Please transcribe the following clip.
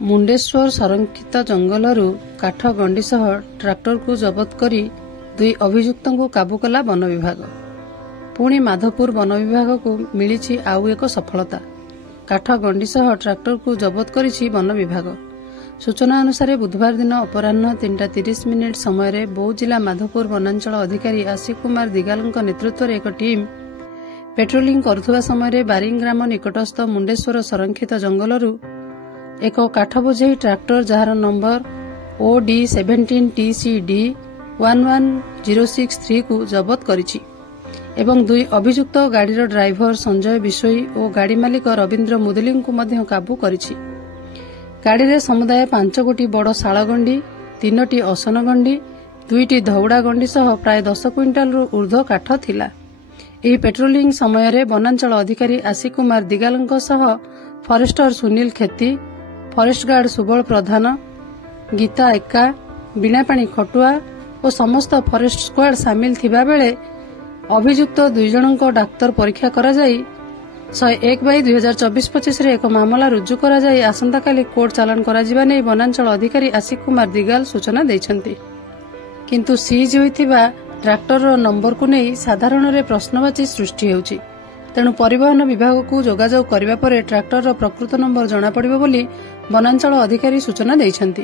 मुंडेश्वर संरक्षित जंगलरू काठ गंडी सह ट्राक्टर को जबत करी दुई अभियुक्तों को काबू कला वन विभाग। पुणी माधवपुर वन विभाग को मिली आउ एक सफलता। काठ गंडी सह ट्राक्टर को जबत करिछि वन विभाग। सूचना अनुसार बुधवार दिन अपराह्न 3:30 समय बौद्ध जिला माधवपुर वनांचल अधिकारी आशिक कुमार दिगाल नेतृत्व में एक टीम पेट्रोलिंग करुवा समय बारिंग ग्राम निकटस्थ मुंडेश्वर संरक्षित जंगलरू एक काठ बोझेई ट्राक्टर जार नंबर OD17TCD 11063 को जबत करिछि एवं दुई अभियुक्त गाड़ीर ड्राइवर संजय बिशोई और गाड़ी मालिक रवींद्र मुदली को मध्य काबू करिछि। गाड़ी समुदाय 5 गोटी बड़ शालगंडी 3टी असन गंडी 2टी धौड़ा गंडी सह प्राय 10 क्विंटाल ऊर्ध्व काठ थिला। एही पेट्रोलिंग समय वनांचल अधिकारी आशिक कुमार दिगाल सह फरेस्टर सुनील खेती, फरेस्ट गार्ड सुबल प्रधान, गीता एका, बीणापाणी खटुआ और समस्त फरेस्ट स्क्वाड सामिल थिबा बेले अभियुक्त 2 जनक डाक्तर परीक्षा करा जाई 101/2024-25 एक मामला रुजु करा जाई आसंता काली कोर्ट चालान करा जिबा नै वनांचल अधिकारी आशिक कुमार दिगाल सूचना दैछन्ती। किंतु सीज होइथिबा ट्राक्टर नंबर को नहीं साधारण रे प्रश्नवाची सृष्टि हेउछि। तेणु परिवहन विभाग को जोगाजोग करिबा परे ट्राक्टर प्रकृत नंबर जना पड़िबो बोली वनांचल अधिकारी सूचना दैछन्ती।